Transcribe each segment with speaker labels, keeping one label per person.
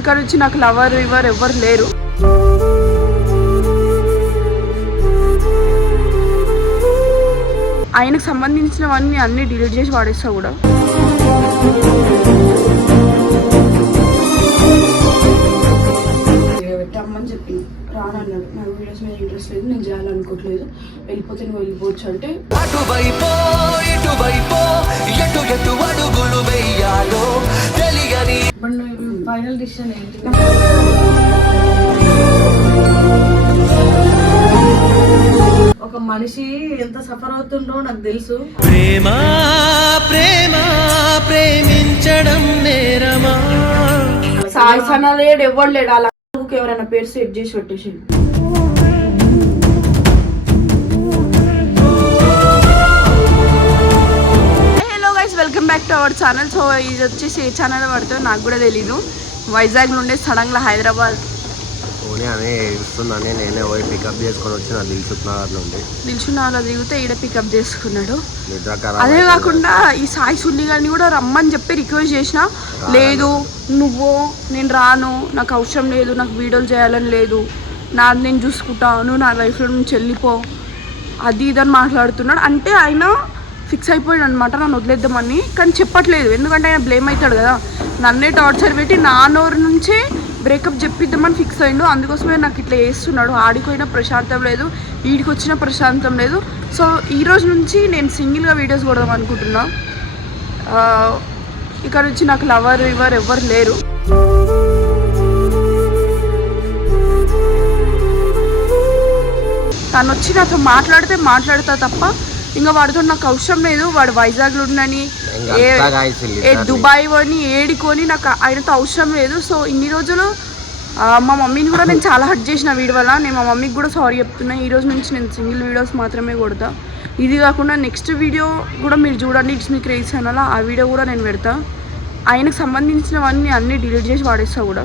Speaker 1: ఇక్కడ నుంచి నాకు లవర్ ఇవర్ ఎవరు లేరు. ఆయనకు సంబంధించినవన్నీ అన్ని డిలీట్ చేసి వాడేస్తా కూడా. పెట్టమ్మని చెప్పింది రానన్నాడు. నా వీడియోస్ మీద ఇంట్రెస్ట్ లేదు నేను చేయాలనుకోవట్లేదు. వెళ్ళిపోతే నువ్వు వెళ్ళిపోవచ్చు అంటే
Speaker 2: ఫైనల్ డిసిషన్ ఏంటి? ఒక మనిషి ఎంత సఫర్ అవుతుండో నాకు తెలుసు.
Speaker 3: ప్రేమ ప్రేమ ప్రేమించడం నేరమా?
Speaker 1: సాయి సనా లేడు ఎవరు లేడు అలా ఎవరైనా పేరు సెట్ చేసి పెట్టేసి hello guys welcome back to our channel so ఇది వచ్చేసి ఏ ఛానల్ పడుతుందో నాకు కూడా తెలీదు. వైజాగ్ నుండి సడన్గా హైదరాబాద్.
Speaker 4: పోనీ అని నేనే పోయి పికప్ చేసుకొని వచ్చిన దిల్సుఖ్ నగర్ నుండి.
Speaker 1: నిల్చున్న దిగితే ఈడ పికప్ చేసుకున్నాడు. అదే. కాకుండా ఈ సాయి సుల్లి గారిని కూడా రమ్మని చెప్పి రిక్వెస్ట్ చేసిన. లేదు నువ్వు నేను రాను నాకు అవసరం లేదు నాకు వీడియోలు చేయాలని లేదు. నాది నేను చూసుకుంటా నువ్వు నా లైఫ్లో నుంచి వెళ్ళిపో. అది ఇదని మాట్లాడుతున్నాడు. అంటే ఆయన ఫిక్స్ అయిపోయాడు అనమాట నన్ను వదిలేద్దామని. కానీ చెప్పట్లేదు. ఎందుకంటే ఆయన బ్లేమ్ అవుతాడు కదా. నన్నే టార్చర్ పెట్టి నా నోరు నుంచే బ్రేకప్ చెప్పిద్దామని ఫిక్స్ అయిండు. అందుకోసమే నాకు ఇట్లా చేస్తున్నాడు. ఆడిపోయిన ప్రశాంతం లేదు. వీడికి వచ్చిన ప్రశాంతం లేదు. సో ఈ రోజు నుంచి నేను సింగిల్గా వీడియోస్ కొడదాం అనుకుంటున్నా. ఇక్కడ నుంచి నాకు లవర్ ఇవర్ ఎవరు లేరు. తను వచ్చి నాతో మాట్లాడితే మాట్లాడతా తప్ప ఇంకా వాడితో నాకు అవసరం లేదు. వాడు వైజాగ్లో ఉండని దుబాయ్ అని ఏడికొని నాకు ఆయనతో అవసరం లేదు. సో ఇన్ని రోజులు మా మమ్మీని కూడా నేను చాలా హర్ట్ చేసిన వీడి వల్ల. నేను మా మమ్మీకి కూడా సారీ చెప్తున్నా. ఈ రోజు నుంచి నేను సింగిల్ వీడియోస్ మాత్రమే కొడతా. ఇది కాకుండా నెక్స్ట్ వీడియో కూడా మీరు చూడండి. ఇట్స్ మీ క్రేజ్ ఛానల్. ఆ వీడియో కూడా నేను పెడతా. ఆయనకు సంబంధించినవన్నీ అన్నీ డిలీట్ చేసి వాడేస్తా కూడా.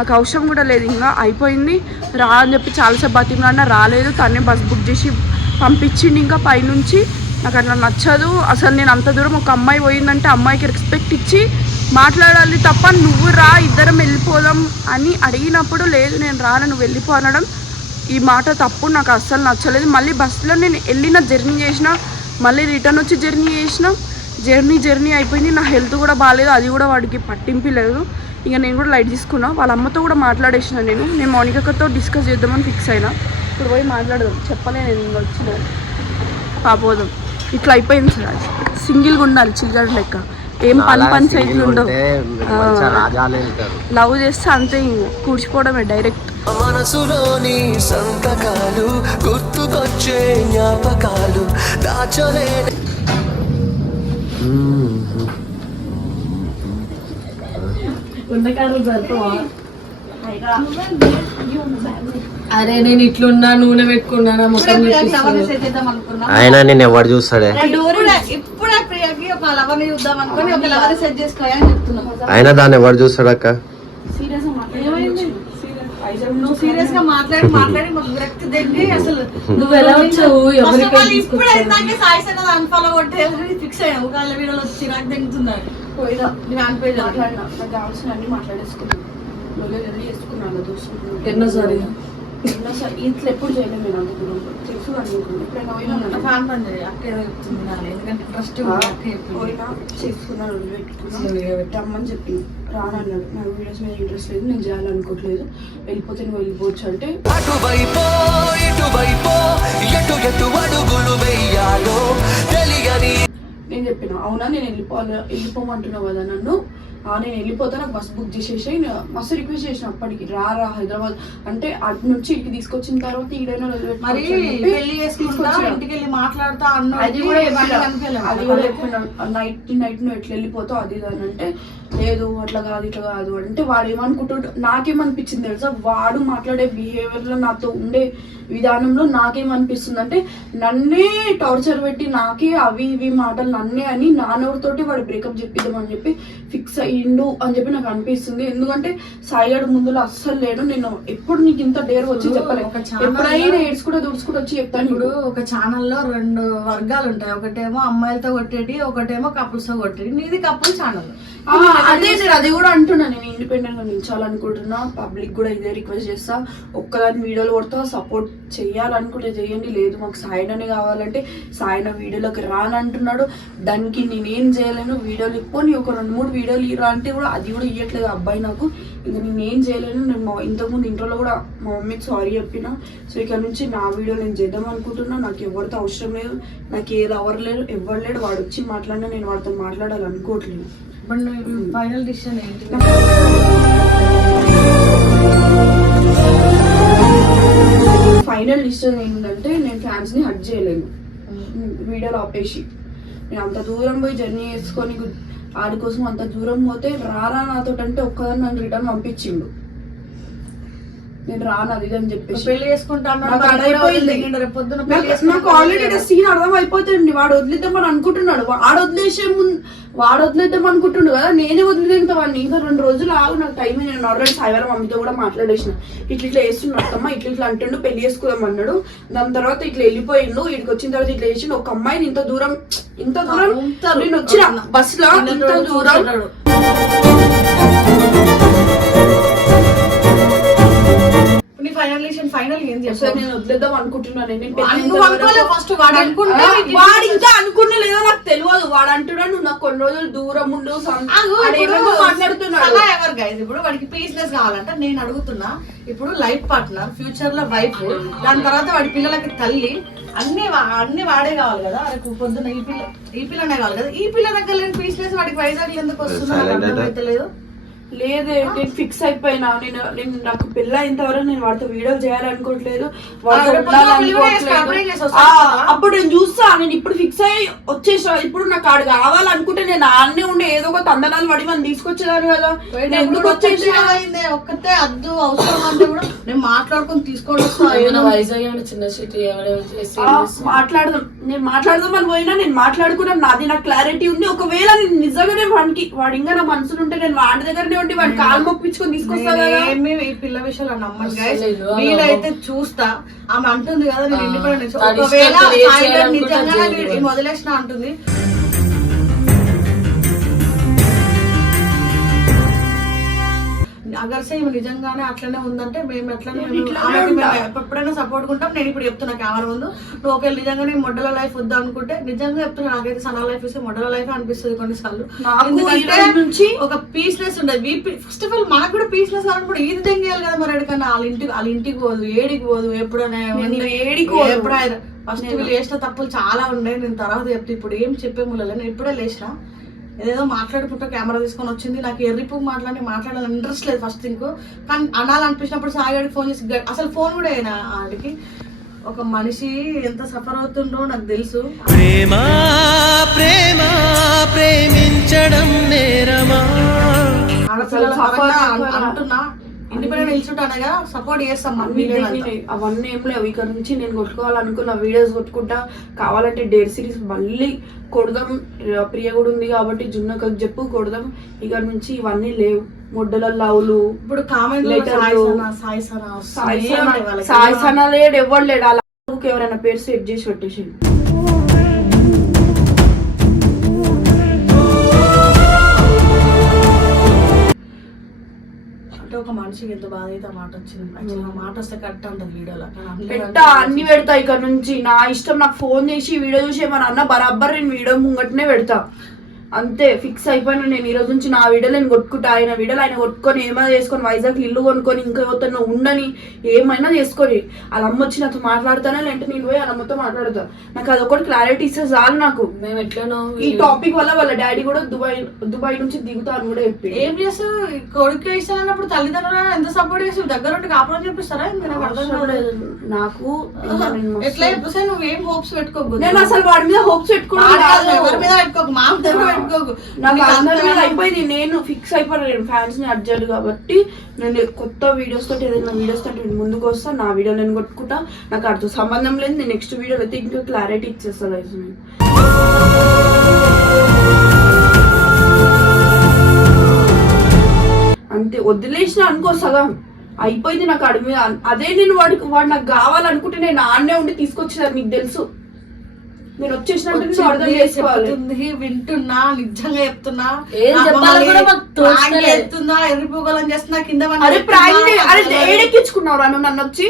Speaker 1: నాకు అవసరం కూడా లేదు. ఇంకా అయిపోయింది. రా అని చెప్పి చాలాసేపు బతిమలాడినా రాలేదు. తనే బస్ బుక్ చేసి పంపించిండు ఇంకా పైనుంచి. నాకు అట్లా నచ్చదు. అసలు నేను అంత దూరం ఒక అమ్మాయి పోయిందంటే అమ్మాయికి రెస్పెక్ట్ ఇచ్చి మాట్లాడాలి తప్ప నువ్వు రా ఇద్దరం వెళ్ళిపోదాం అని అడిగినప్పుడు లేదు నేను రాను నువ్వు వెళ్ళిపో అనడం ఈ మాట తప్పు. నాకు అస్సలు నచ్చలేదు. మళ్ళీ బస్సులో నేను వెళ్ళిన జర్నీ చేసిన మళ్ళీ రిటర్న్ వచ్చి జర్నీ చేసిన జర్నీ జర్నీ అయిపోయింది. నా హెల్త్ కూడా బాగాలేదు. అది కూడా వాడికి పట్టింపు లేదు. ఇక నేను కూడా లైట్ తీసుకున్నా. వాళ్ళ అమ్మతో కూడా మాట్లాడేసిన నేను. నేను మౌనికతో డిస్కస్ చేద్దామని ఫిక్స్ అయినా. ఇప్పుడు పోయి మాట్లాడదాం. చెప్పలే నేను ఇంకా వచ్చిన. పాపోదాం ఇట్లా అయిపోయింది సార్. సింగిల్గా ఉండాలి చిల్లర లెక్క. ఏం పని పంచాయతీలు
Speaker 4: single
Speaker 1: ఉండవు. లవ్ చేస్తే అంతే ఇంక. కూర్చిపోవడమే డైరెక్ట్.
Speaker 3: మనసులోని సంతకాలు గుర్తుకొచ్చే జ్ఞాపకాలు దాచలేని
Speaker 2: సరిపోవా? అరే నేను ఇట్లున్నా నూనె పెట్టుకున్నా ముఖం.
Speaker 4: ఆయన నేను ఎవరు చూస్తాడే?
Speaker 2: ఇప్పుడే ప్రియకి ఒక లవర్ని చూద్దాం అనుకొని ఒక లవర్ సెట్ చేసుకోయని చెప్తున్నాం.
Speaker 4: ఆయన దాన్ని ఎవరు చూస్తాడక్క
Speaker 2: నువ్వు సీరియస్గా మాట్లాడి మాట్లాడి మాకు విరక్తి అసలు నువ్వు ఎలా వచ్చావు? ఎవరికి ఇప్పుడు ఇందాకే సాయి అన్ఫాలో కొట్టేయాలని ఫిక్స్ అయ్యావు ఒకళ్ళ వీడియోలో వచ్చి నాకు తెంగుతున్నారు
Speaker 1: పోయినా
Speaker 2: నేను అనిపోయి
Speaker 1: మాట్లాడినా. నాకు కావాల్సిన అన్ని మాట్లాడేసుకున్నాను చేసుకున్నాను
Speaker 2: ఎన్నోసారి
Speaker 1: ఎన్నోసారి ఇట్లా ఎప్పుడు చేయలేదు నేను అంత దూరం తెలుసు అనుకున్నాను ఎప్పుడైనా పోయినా
Speaker 2: ఫ్యాన్ పని అక్క చెప్తుంది. ఎందుకంటే ట్రస్ట్
Speaker 1: పోయినా చేసుకున్నాను పెట్టుకున్నాను రమ్మని చెప్పింది రానన్నాడు. నా వీడియోస్ మీద ఇంట్రెస్ట్ లేదు. నేను చేయాలనుకోవట్లేదు. వెళ్ళిపోతే నువ్వు వెళ్ళిపోవచ్చు అంటే
Speaker 3: అటువైపో ఇటువైపో ఎటు ఎటు అడుగులు వెయ్యాలో తెలియని
Speaker 1: నేను చెప్పిన. అవునా నేను వెళ్ళిపోవాలి వెళ్ళిపోమంటున్నావు కదా నన్ను? ఆ, నేను వెళ్ళిపోతా నాకు బస్ బుక్ చేసేసి మస్తు రిక్వెస్ట్ చేసిన అప్పటికి. రా రా హైదరాబాద్. అంటే అటు నుంచి ఇక్కడికి తీసుకొచ్చిన తర్వాత ఈడైనా
Speaker 2: మరి
Speaker 1: పెళ్ళి.
Speaker 2: ఇంటికి వెళ్ళి మాట్లాడతా అన్న
Speaker 1: అది కూడా అది నైట్ నైట్ నువ్వు ఎట్లా వెళ్ళిపోతావు అది అంటే లేదు అట్లా కాదు ఇట్లా కాదు అంటే వాడు ఏమనుకుంటాడు? నాకేమనిపించింది తెలుసా? వాడు మాట్లాడే బిహేవియర్లో నాతో ఉండే విధానంలో నాకేమనిపిస్తుంది అంటే నన్నే టార్చర్ పెట్టి నాకే అవి ఇవి మాటలు నన్నే అని నా నోరుతోటి వాడు బ్రేకప్ చెప్పిద్దామని చెప్పి ఫిక్స్ అయ్యిండు అని చెప్పి నాకు అనిపిస్తుంది. ఎందుకంటే సాయిగాడు ముందులో అస్సలు లేడు. నేను ఎప్పుడు నీకు ఇంత డేర్ వచ్చి చెప్పలేదు ఎప్పుడైనా ఏడ్చుకుంటూ దుడుచుకుంటూ వచ్చి చెప్తాను
Speaker 2: ఇప్పుడు ఒక ఛానల్లో రెండు వర్గాలు ఉంటాయి. ఒకటేమో అమ్మాయిలతో కొట్టేటి ఒకటేమో కపుల్స్తో కొట్టేటి. నీది కపుల్ ఛానల్.
Speaker 1: అదే నేను అది కూడా అంటున్నా నేను ఇండిపెండెంట్గా నిల్చాలనుకుంటున్నా. పబ్లిక్ కూడా ఇదే రిక్వెస్ట్ చేస్తా. ఒక్కదాని వీడియోలు కొడతా సపోర్ట్ చేయాలనుకుంటే చేయండి. లేదు మాకు సాయనని కావాలంటే సాయన వీడియోలోకి రానంటున్నాడు. దానికి నేనేం చేయలేను. వీడియోలు ఇప్పుకొని ఒక రెండు మూడు వీడియోలు ఇరా అంటే కూడా అది కూడా ఇవ్వట్లేదు అబ్బాయి నాకు. ఇంకా నేనేం చేయలేను. నేను ఇంతకుముందు ఇంట్రోలో కూడా మా మమ్మీకి సారీ చెప్పిన. సో ఇక్కడ నుంచి నా వీడియో నేను చేద్దాం అనుకుంటున్నా. నాకు ఎవరితో అవసరం లేదు. నాకు ఏ లవర్ లేడు ఎవరు లేడు వాడు వచ్చి మాట్లాడినా నేను వాడితో మాట్లాడాలనుకోవట్లేదు.
Speaker 2: ఇప్పుడు ఫైనల్ డిసిషన్ ఏంటి
Speaker 1: ఫైనల్ డిసిషన్ ఏంటంటే నేను ఫ్యాన్స్ని హట్ చేయలేను. వీడియోలో ఆపేసి నేను అంత దూరం పోయి జర్నీ చేసుకొని ఆడి కోసం అంత దూరం పోతే రారా నాతో అంటే ఒక్కదాన్ని నన్ను రిటర్న్ పంపించిండు. నేను రాను అది అని చెప్పేసి.
Speaker 2: పెళ్ళి చేసుకుంటా అన్నాడు,
Speaker 1: నాకు ఆల్రెడీ? సీన్ అర్థం అయిపోతుంది వాడు వదిలేద్దామని అనుకుంటున్నాడు. వాడు వదిలేసే ముందు వాడు వదిలేద్దాం అనుకుంటుండు కదా. నేనే వదిలేదా వాడిని. ఇంకా రెండు రోజులు ఆగు నాకు టైం నేను ఆల్రెడీ సాయివారం మమ్మీతో కూడా మాట్లాడేసిన. ఇట్లా ఇట్లా వేస్తున్నాడు అత్తమ్మ ఇట్లా ఇట్లా అంటుండు పెళ్ళి చేసుకుందాం అన్నాడు. దాని తర్వాత ఇట్లా వెళ్ళిపోయిండు. ఇక్కడికి వచ్చిన తర్వాత ఇట్లా చేసి ఒక అమ్మాయిని ఇంత దూరం ఇంత దూరం. నేను వచ్చిన బస్లో ఇంత దూరం
Speaker 2: ఫైనల్ ఏం చేస్తావు?
Speaker 1: నేను వదిలేద్దాం అనుకుంటున్నాను. నేను
Speaker 2: అనుకోలే first, వాడు అనుకుంటే
Speaker 1: వాడు ఇంకా అనుకున్నా లేదో నాకు తెలియదు. వాడు అంటున్నాడు నువ్వు నాకు కొన్ని రోజులు దూరం ఉండు మాట్లాడుతున్నాడు
Speaker 2: సలహా ఎవరు గైస్ ఇప్పుడు వాడికి పీస్నెస్ కావాలంటే నేను అడుగుతున్నా ఇప్పుడు లైఫ్ పార్ట్నర్ ఫ్యూచర్లో వైఫ్ దాని తర్వాత వాడి పిల్లలకి తల్లి అన్ని వా- అన్ని వాడే కావాలి కదా. రేపు పొద్దున్న ఈ పిల్ల ఈ పిల్లనే కావాలి కదా. ఈ పిల్ల దగ్గర లేని పీస్నెస్ వాడికి వైజాగ్ ఎందుకు వస్తుందో
Speaker 4: అయితే?
Speaker 2: అర్థమైతలేదు
Speaker 1: లేదే నేను ఫిక్స్ అయిపోయినా. నేను నేను నాకు పెళ్ళి అయిన వరకు నేను వాడితో చేయాలనుకోవట్లేదు.
Speaker 2: వీడియో చేసి అప్పుడే
Speaker 1: నేను చూస్తా. నేను ఇప్పుడు ఫిక్స్ అయ్యి వచ్చేసా ఇప్పుడు నాకు ఆడు కావాలనుకుంటే నేను ఆడనే ఉండే. ఏదో ఒక తందనాలు పడి మనం తీసుకొచ్చేదాన్ని కదా. నేను ఎందుకు వచ్చేసి
Speaker 2: అయింది. ఒక్కతే అద్దు అవసరం అంటే కూడా నేను మాట్లాడుకొని తీసుకొని వస్తా.
Speaker 5: ఏమైనా వైజాగ్ చిన్న సిటీ
Speaker 1: మాట్లాడదాం. నేను మాట్లాడదాం అని పోయినా నేను మాట్లాడుకున్నాను. నాది నాకు క్లారిటీ ఉంది. ఒకవేళ నేను నిజంగానే వాడికి వాడు ఇంకా నా మనసులో ఉంటే నేను వాడి దగ్గరనే ఉండి వాడి కాలు మొప్పించుకొని తీసుకొస్తా కదా.
Speaker 2: నేనేమి ఈ పిల్ల విషయాలు నమ్మను గైస్ వీలైతే చూస్తా. ఆమె అంటుంది కదా నేను
Speaker 5: తన
Speaker 2: ఒకవేళ నిజంగా. వదిలేసిన అంటుంది. అగర్ సేమ్ నిజంగానే అట్లనే ఉందంటే మేము ఎట్లనే ఎప్పుడైనా సపోర్ట్ ఉంటాం. నేను ఇప్పుడు చెప్తున్నా కెమెరా ముందు. నువ్వు ఒకవేళ నిజంగానే మొడల లైఫ్ వద్దా అనుకుంటే నిజంగా చెప్తున్నా నాకైతే సన్న లైఫ్ ఇస్తే మొడల లైఫ్ అనిపిస్తుంది కొన్నిసార్లు.
Speaker 1: ఈ
Speaker 2: ఎందుకంటే
Speaker 1: నుంచి
Speaker 2: ఒక పీస్నెస్ ఉండదు ఫస్ట్ ఆఫ్ ఆల్ మనకు కూడా పీస్నెస్ కావాలన్నప్పుడు ఇది తెంగేయాలి కదా మరి ఎక్కడికన్నా వాళ్ళ ఇంటికి వాళ్ళ ఇంటికి పోదు ఏడికి పోదు ఎప్పుడైనా
Speaker 1: ఏడికి.
Speaker 2: ఎప్పుడైనా. ఫస్ట్ వీళ్ళు చేసిన తప్పులు చాలా ఉన్నాయి. నేను తర్వాత చెప్తే. ఇప్పుడు ఏం చెప్పే ముళ్ళలే నేను ఇప్పుడే లేచిన. ఏదేదో మాట్లాడుకుంటూ కెమెరా తీసుకొని వచ్చింది. నాకు ఎర్రిపు మాట్లాడి మాట్లాడాలని ఇంట్రెస్ట్ లేదు ఫస్ట్ థింక్ కానీ అనాలనిపించినప్పుడు సాయిగాడికి ఫోన్ చేసి అసలు ఫోన్ కూడా అయినా ఆడికి ఒక మనిషి ఎంత సఫర్ అవుతుండో నాకు తెలుసు.
Speaker 3: ప్రేమ ప్రేమ ప్రేమించడం నేరమా.
Speaker 2: అంటున్నా. ఇండిపెండెంట్ నిల్చుంటానగా సపోర్ట్ చేస్తాం
Speaker 1: అవన్నీ ఏం లేవు. ఇక్కడ నుంచి నేను కొట్టుకోవాలనుకున్న వీడియోస్ కొట్టుకుంటా. కావాలంటే డేర్ సిరీస్ మళ్ళీ కొడదాం. ప్రియ కూడా ఉంది కాబట్టి జున్నకకు చెప్పు కొడదాం. ఇక్కడ నుంచి ఇవన్నీ లేవు. మొడ్డల లవ్లు
Speaker 2: ఇప్పుడు కామెంట్. సాయి సన
Speaker 1: లేడు ఎవరు లేడు? అలా ఎవరైనా పేరు సెట్ చేసి పెట్టేసి
Speaker 2: ఒక మనిషికి ఎంత బాధ అయితే ఆ మాట వచ్చింది. Actually ఆ మాట వస్తే కరెక్ట్ ఉంటుంది వీడియోలో. కానీ అనలేదు
Speaker 1: పెట్టా
Speaker 2: అంటే
Speaker 1: అన్ని పెడతా ఇక్కడ నుంచి. నా ఇష్టం నాకు ఫోన్ చేసి వీడియో చూసి ఏమన్నా అన్న బరాబర్ నేను వీడియో ముంగటనే పెడతా. అంతే ఫిక్స్ అయిపోయినా నేను. ఈ రోజు నుంచి నా వీడియోలో నేను కొట్టుకుంటా. ఆయన వీడియోలో ఆయన కొట్టుకొని ఏమైనా చేసుకొని వైజాగ్ ఇల్లు కొనుక్కొని ఇంకా ఎవరితో ఉండని ఏమైనా చేసుకొని వాళ్ళ అమ్మ వచ్చి నాతో మాట్లాడతానే లేదంటే నేను పోయి వాళ్ళ అమ్మతో మాట్లాడతా. నాకు అదొకటి క్లారిటీ ఇస్తే చాలు నాకు.
Speaker 5: మేము ఎట్లనో
Speaker 1: ఈ టాపిక్ వల్ల వాళ్ళ డాడీ కూడా దుబాయ్ దుబాయ్ నుంచి దిగుతా అని కూడా చెప్పి.
Speaker 2: ఏం చేస్తారు? కొడుకు ఇస్తానప్పుడు తల్లిదండ్రులు ఎంత సపోర్ట్ చేసి దగ్గర ఉండి కాపురం చూపిస్తారా? ఇంకా నాకు అర్థం
Speaker 1: నాకు
Speaker 2: ఎట్లా చెప్పేసి నువ్వు ఏం హోప్స్ పెట్టుకోకూడదు
Speaker 1: నేను అసలు వాడి మీద హోప్స్ పెట్టుకున్నాను
Speaker 2: మీద పెట్టుకోకు? మా దగ్గర
Speaker 1: నాకు అందరి మీద అయిపోయింది. నేను ఫిక్స్ అయిపోయాను ఫ్యాన్స్ని అడ్జస్ట్ కాబట్టి నేను కొత్త వీడియోస్ తోటి ఏదైనా వీడియోస్ తోటి ముందుకు వస్తా. నా వీడియో నేను కొట్టుకుంటా. నాకు అర్థం సంబంధం లేదు. నేను నెక్స్ట్ వీడియోలో అయితే ఇంకా క్లారిటీ ఇచ్చేస్తా నేను. అంతే. వదిలేసిన అనుకో సగం. అయిపోయింది నాకు అడిగి అదే నేను వాడికి వాడు నాకు కావాలనుకుంటే నేను ఆడనే ఉండి తీసుకొచ్చిన నీకు తెలుసు. నేను వచ్చేసినట్టు అర్థం చేసుకోవాలి.
Speaker 2: వింటున్నా నిజంగా చెప్తున్నా.
Speaker 5: ఏం చెప్పాలో కూడా మాకు తోచలేదు.
Speaker 2: ప్రాంక్ చేస్తున్నా ఎర్రిపోగలని చేస్తున్నా కింద
Speaker 1: అరే ప్రాంక్ అరే ఏడెక్కించుకున్నావు నన్ను నన్ను వచ్చి?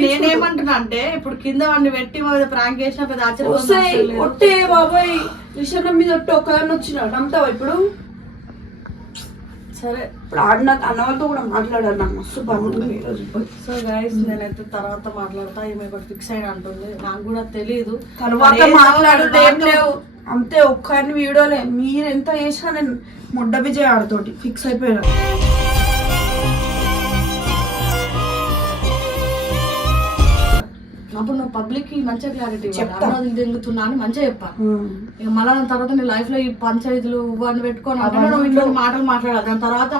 Speaker 2: నేనేమంటున్నా అంటే ఇప్పుడు కింద వాడిని పెట్టి మీద ప్రాంక్ చేసిన పెద్ద
Speaker 1: వస్తాయి
Speaker 2: ఆశ్చర్యం
Speaker 1: ఒట్టే బాబాయ్. విషయం మీద ఒట్టే ఒక్కదాన్ని వచ్చిన నమ్ముతావా ఇప్పుడు?
Speaker 2: సరే
Speaker 1: ఇప్పుడు ఆడ నాకు అన్న వాళ్ళతో కూడా మాట్లాడారు నాకు మస్తు బాగుంటుంది ఈరోజు
Speaker 2: సో గైస్ నేనైతే తర్వాత మాట్లాడతా. ఈమె ఒకటి ఫిక్స్ అయిన అంటుంది. నాకు కూడా తెలియదు
Speaker 1: తర్వాత మాట్లాడుతూ ఏం లేవు. అంతే ఒక్కరిని వీడియోలే. మీరు ఎంత చేసినా నేను ముడ్డ విజయ్ ఆడతోటి ఫిక్స్ అయిపోయినా.
Speaker 2: అప్పుడు నువ్వు పబ్లిక్కి మంచిగా క్లారిటీ. అన్నది తిరుగుతున్నా అని మంచిగా చెప్పా. ఇక మళ్ళా దాని తర్వాత నీ లైఫ్లో ఈ పంచాయతీలు ఇవన్నీ పెట్టుకొని అంటే నువ్వు ఇంట్లో మాటలు మాట్లాడాలి. దాని తర్వాత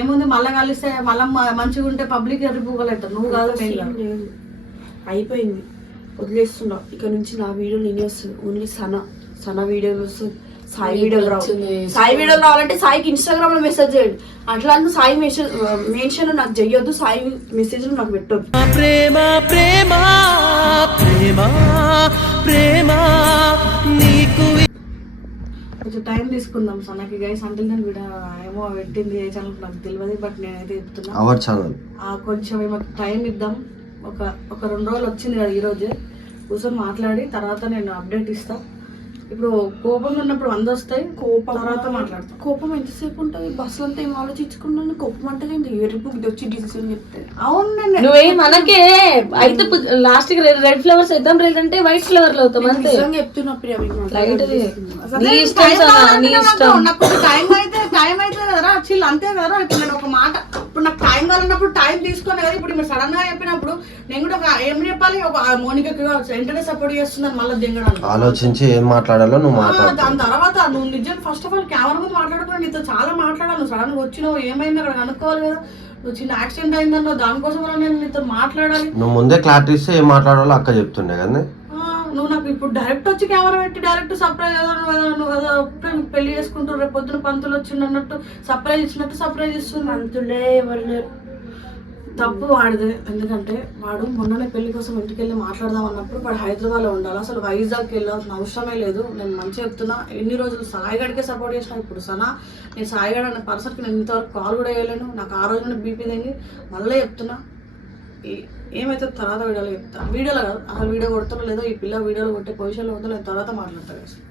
Speaker 2: ఏముంది మళ్ళా కలిస్తే మళ్ళా మంచిగా ఉంటే పబ్లిక్ ఎర్రిపోగలుగుతావు నువ్వు కాదు.
Speaker 1: అయిపోయింది. వదిలేస్తున్నా ఇక నుంచి నా వీడియో నేనే వస్తుంది. ఓన్లీ సన. సన వీడియోలు వస్తుంది. సాయి వీడియోలు రావు.
Speaker 5: వచ్చింది.
Speaker 1: సాయి వీడియోలు రావాలంటే సాయికి ఇన్స్టాగ్రామ్లో మెసేజ్ చేయండి. అట్లా అంటూ సాయి మెసేజ్ మెన్షన్ నాకు చెయ్యొద్దు. సాయి మెసేజ్ నాకు పెట్టొద్దు.
Speaker 3: ప్రేమ ప్రేమ
Speaker 2: టైం తీసుకుందాం. సన్నకి గైస్ అంటే నేను వీడ ఏమో పెట్టింది ఏ ఛానల్ నాకు తెలియదు బట్ నేనైతే చెప్తున్నా.
Speaker 4: అవర్ ఛానల్
Speaker 2: ఆ కొంచెం ఏమో టైం ఇద్దాం. ఒక ఒక రెండు రోజులు వచ్చింది కదా ఈరోజే కూర్చొని మాట్లాడి తర్వాత నేను అప్డేట్ ఇస్తా. ఇప్పుడు కోపంగా ఉన్నప్పుడు వంద వస్తాయి
Speaker 1: కోపం.
Speaker 2: తర్వాత మాట్లాడతాం.
Speaker 1: కోపం ఎంతసేపు ఉంటుంది? బస్సు అంతా ఏం ఆలోచించుకున్నాను కోపం అంటే ఏంటి ఎరుపు వచ్చి డిసిషన్ చెప్తే.
Speaker 2: అవును నేను
Speaker 5: నువ్వేం మనకే అయితే లాస్ట్కి రెడ్ ఫ్లవర్స్ వేద్దాం లేదంటే వైట్ ఫ్లవర్లో అవుతాం అంతే.
Speaker 1: నిజంగా చెప్తున్నా ప్రియ మీకు
Speaker 5: లైట్
Speaker 2: అసలు
Speaker 5: నీ
Speaker 2: నేను
Speaker 5: ఇష్టం
Speaker 2: టైం
Speaker 5: సనా,
Speaker 2: కావాలంటే
Speaker 5: నీ
Speaker 2: నాకు
Speaker 5: ఇష్టం.
Speaker 2: నాకు టైం అయితే టైం అయితే కదరా? చిల్ అంతే కదరా? ఇప్పుడు నేను ఒక మాట ఇప్పుడు నాకు టైం కావాలన్నప్పుడు టైం తీసుకొని కదా. ఇప్పుడు మీరు సడన్గా చెప్పినప్పుడు నేను కూడా ఒక ఏం చెప్పాలి? ఒక మోనికకి వెంటనే సపోర్ట్ చేస్తున్నాను మళ్ళీ దిగడానికి.
Speaker 4: ఆలోచించి ఏం మాట్లాడాలో నువ్వు మాట్లాడు
Speaker 2: దాని తర్వాత నువ్వు నిజం ఫస్ట్ ఆఫ్ ఆల్ కెమెరా ముందు మాట్లాడుకున్నా నీతో చాలా మాట్లాడాను నువ్వు సడన్గా వచ్చినావు ఏమైంది? అక్కడ కనుక్కోవాలి కదా. నువ్వు చిన్న యాక్సిడెంట్ అయిందన్నో దానికోసం నేను నీతో మాట్లాడాలి.
Speaker 4: నువ్వు ముందే క్లారిటీ ఇస్తే ఏం మాట్లాడాలో అక్క చెప్తుండే కదా
Speaker 2: నువ్వు నాకు ఇప్పుడు డైరెక్ట్ వచ్చి కెమెరా పెట్టి డైరెక్ట్ సర్ప్రైజ్ నువ్వు పెళ్ళి చేసుకుంటూ రేపు పొద్దున పంతులు వచ్చిండు అన్నట్టు సర్ప్రైజ్ ఇచ్చినట్టు సర్ప్రైజ్ ఇస్తుంది.
Speaker 1: అంతులే ఎవరు లేరు.
Speaker 2: తప్పు వాడిదే. ఎందుకంటే వాడు మొన్ననే పెళ్ళి కోసం ఇంటికి వెళ్ళి మాట్లాడదాం అన్నప్పుడు వాడు హైదరాబాద్లో ఉండాలి. అసలు వైజాగ్కి వెళ్ళాల్సిన అవసరమే లేదు. నేను మంచిగా చెప్తున్నా. ఎన్ని రోజులు సాయిగడికే సపోర్ట్ చేసిన ఇప్పుడు సనా నేను సాయిగడ్ అనే పర్సన్కి నేను ఇంతవరకు కాల్ కూడా వేయలేను నాకు ఆ రోజున బీపీ తెంగి మళ్ళీ చెప్తున్నా. ఏమైతే తర్వాత వీడియోలో చెప్తా వీడియోలో కాదు అసలు వీడియో కొడతారో లేదో ఈ పిల్ల వీడియోలో కొట్టే పొజిషన్లో ఉందో నేను తర్వాత మాట్లాడతాను.